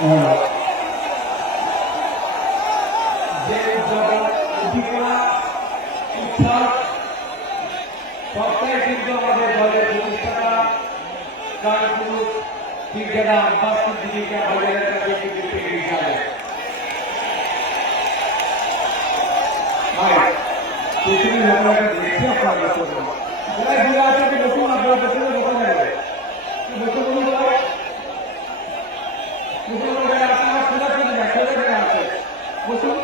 যে অধিকার ইচ্ছা সবটাই কিন্তু আমাদের দলের প্রতিষ্ঠাতা কারণপুর ক্রিকেটার আব্বাস সিদ্দিকীকে বাজারের কাছে কিন্তু পেয়ে যাবে। ভাই তুমি ব্যাপারটা দেখে আপনারা করবেন। সবাই ঘুরে আছে কি বসুন, আপনারা পেছনে বসে যাবে, বসে বলুন ভাই, বসে বলুন আপনারা খোলা করে দেন, খোলা করে আছে বসুন।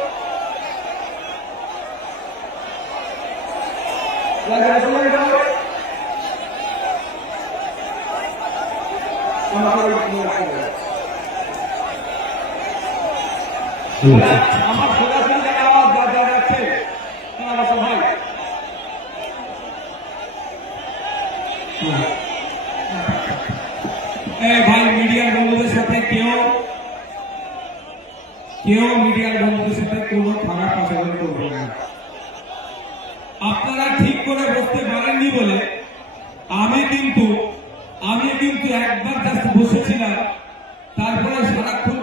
লাগে বসুন ভাই, আমার খোলা করে আওয়াজ বাজা যাচ্ছে তারা সবাই। ভাই মিডিয়ার বন্ধুদের সাথে কেউ মিডিয়ার বন্ধুদের সাথে কোনো খারাপ আচরণ করবে না। আপনারা ঠিক করে বসতে পারেননি বলে আমি কিন্তু একবার জাস্ট বসেছিলাম, তারপরে সারাক্ষণ